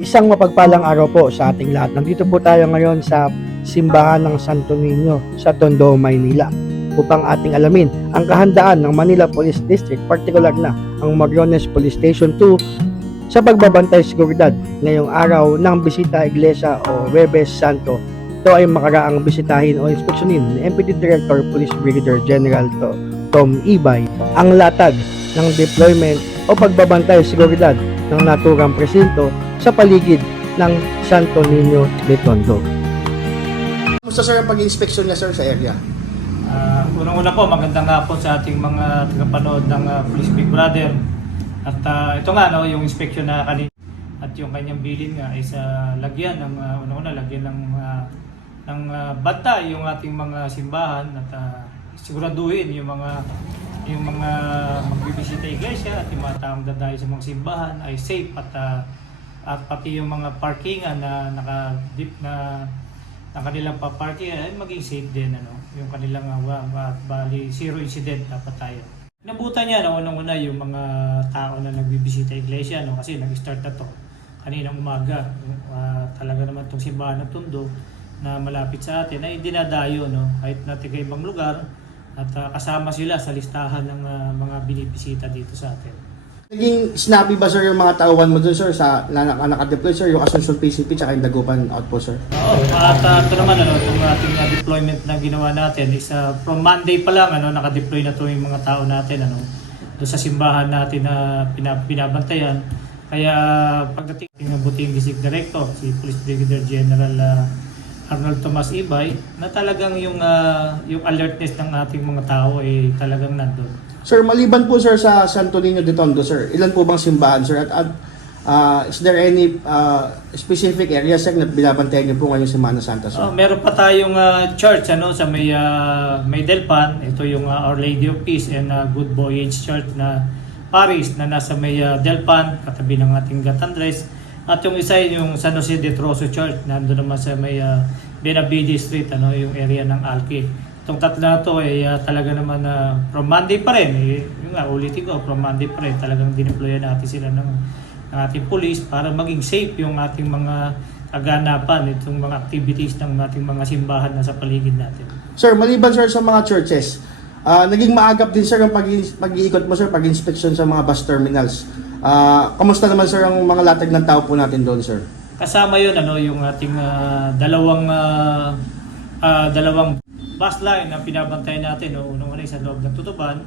Isang mapagpalang araw po sa ating lahat. Nandito po tayo ngayon sa simbahan ng Santo Niño sa Tondo, Maynila upang ating alamin ang kahandaan ng Manila Police District, partikular na ang Moriones Police Station 2 sa pagbabantay seguridad ngayong araw ng bisita iglesia o Webes Santo. Ito ay makaraang bisitahin o inspeksyonin ni MPD Director Police Brigadier General to Tom Ibay ang latag ng deployment o pagbabantay seguridad ng naturang presinto sa paligid ng Santo Niño de Tondo. Kumusta sir ang pag-inspection niya sir sa area? Ah, unang-una po, magandang hapon sa ating mga tagapanood ng ah, Police Big Brother. At ah, ito nga, no, yung inspection na kanina at yung kanyang bilin nga ay sa lagyan ng, ah, unang-una, lagyan ng, ah, ng ah, banta yung ating mga simbahan at ah, siguraduhin yung mga yung mga magbibisita iglesia at yung mga taong dadayo sa mga simbahan ay safe at ah, at pati yung mga parkingan na naka-dip na ang kanilang paparking ay maging safe din ano? Yung kanilang uh, bali zero incident dapat tayo. Nabutan niya no? Unang una yung mga tao na nagbibisita iglesia no? Kasi nag-start na to kaninang umaga. Uh, talaga naman tong simbahan ng Tondo na malapit sa atin ay dinadayo no? Kahit na tiga ibang lugar at uh, kasama sila sa listahan ng uh, mga binibisita dito sa atin. Naging snappy ba sir yung mga tauhan mo dun sir sa na, na, naka-deploy sir yung Asuncion PCP tsaka yung Dagupan Outpost sir? Oo, at uh, ito naman ano, itong ating uh, deployment na ginawa natin is uh, from Monday pa lang ano, naka-deploy na to yung mga tao natin ano, doon sa simbahan natin na pinab- binabantayan. Kaya pagdating ng buting district director, si Police Brigadier General uh, Arnold Tomas Ibay, na talagang yung uh, yung alertness ng ating mga tao ay talagang nandun. Sir, maliban po sir sa Santo Niño de Tondo sir, ilan po bang simbahan sir? At, at ah, is there any ah, specific area sir na binabantayan niyo po ngayong Semana Santa sir? Oh, meron pa tayong ah, church ano sa may ah, may Delpan. Ito yung ah, Our Lady of Peace and ah, Good Voyage Church na parish na nasa may ah, Delpan, katabi ng ating Gatandres. At yung isa yung San Jose de Troso Church, nandun naman sa may uh, Benabidi Street, ano, yung area ng Alki. Itong tatlo na to ay ah, talaga naman na from Monday pa rin. Eh, yung nga, ulitin ko, from Monday pa rin. Talagang dineployan natin sila ng, ng ating police para maging safe yung ating mga kaganapan, itong mga activities ng ating mga simbahan na sa paligid natin. Sir, maliban sir sa mga churches, ah, naging maagap din sir ang pag- pag-iikot mo sir, pag-inspection sa mga bus terminals. Ah, kamusta naman sir ang mga latag ng tao po natin doon sir? Kasama yun ano yung ating ah, dalawang ah, ah, dalawang bus line na binabantayan natin no unang una sa loob ng tutuban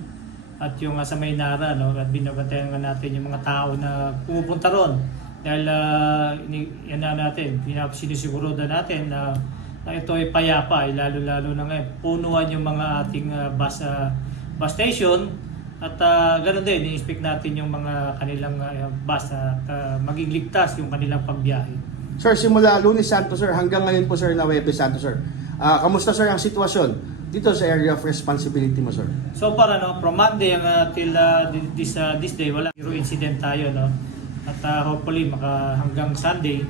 at yung ah, sa Maynara no at binabantayan nga natin yung mga tao na pumupunta ron dahil ah, ini, yan na natin sinisiguro na natin na, na ito ay payapa ay lalo-lalo na ngayon punuan yung mga ating ah, bus ah, bus station at uh, ganoon din, i-inspect natin yung mga kanilang ah, bus at ah, maging ligtas yung kanilang pagbiyahe. Sir, simula Lunes Santo sir hanggang ngayon po sir na Webes Santo sir. Ah, kamusta sir ang sitwasyon dito sa area of responsibility mo sir? So para no, from Monday uh, till uh, this uh, this day wala zero incident tayo no. At uh, hopefully maka hanggang Sunday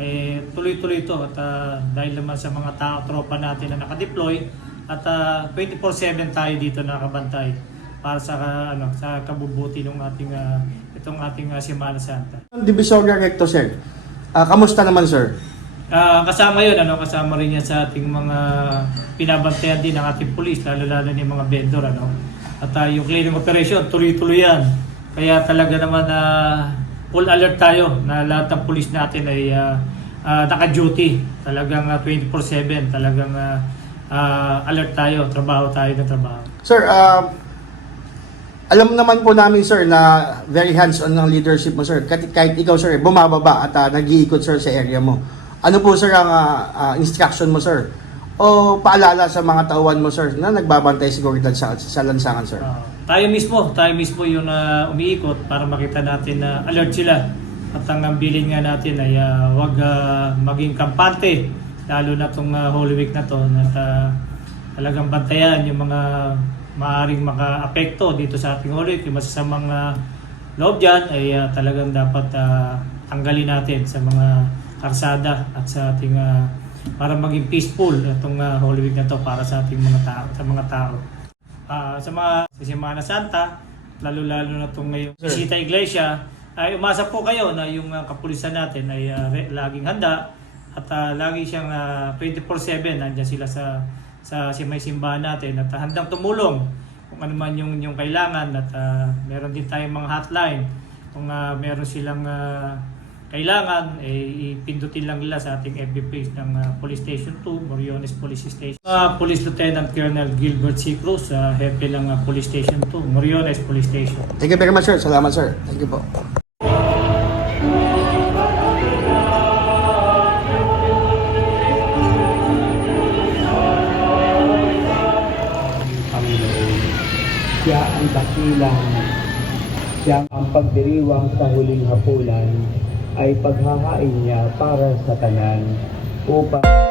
eh tuloy-tuloy ito at uh, dahil naman sa mga tao tropa natin na naka-deploy at uh, 24/7 tayo dito nakabantay para sa uh, ano sa kabubuti ng ating uh, itong ating uh, Semana Santa. Divisoria Recto sir, ah, kamusta naman sir? Ah, kasama 'yon ano, kasama rin yan sa ating mga pinabantayan din ng ating pulis, lalo-lalo ni mga vendor ano. At ah, yung clearing operation, tuloy-tuloy yan. Kaya talaga naman na full alert tayo na lahat ng pulis natin ay ah, ah, naka-duty. Talagang ah, 24/7, talagang ah, ah, alert tayo, trabaho tayo ng trabaho. Sir, ah, alam naman po namin sir na very hands-on ng leadership mo sir. Kahit, kahit ikaw sir, bumababa at ah, nag-iikot sir sa area mo. Ano po sir ang ah, ah, instruction mo sir? O paalala sa mga tauhan mo sir na nagbabantay seguridad sa, sa lansangan sir? Ah, tayo mismo, tayo mismo yung uh, umiikot para makita natin na alert sila. At ang ang bilin nga natin ay ah, wag ah, maging kampante, lalo na itong Holy Week na to, na ah, talagang bantayan yung mga maaaring maka-apekto dito sa ating Holy Week. Yung masasamang uh, loob dyan ay ah, talagang dapat ah, tanggalin natin sa mga karsada at sa ating ah, para maging peaceful itong ah, Holy Week na to para sa ating mga tao, sa mga tao. Ah, sa mga sa Semana Santa, lalo-lalo na itong ngayong. Visita Iglesia, ay umasa po kayo na yung uh, kapulisan natin ay uh, re- laging handa at uh, lagi siyang uh, 24/7 nandiyan sila sa sa si may simbahan natin at uh, handang tumulong kung ano man yung yung kailangan at uh, meron din tayong mga hotline kung uh, meron silang uh, kailangan eh ipindutin lang nila sa ating FB page ng uh, Police Station 2, Moriones Police Station. Uh, Police Lieutenant Colonel Gilbert C. Cruz, uh, hepe ng uh, Police Station 2, Moriones Police Station. Thank you very much, sir. Salamat, sir. Thank you po. Siya ang dakilang, siya ang pagdiriwang sa huling hapunan ay paghahain niya para sa tanan upang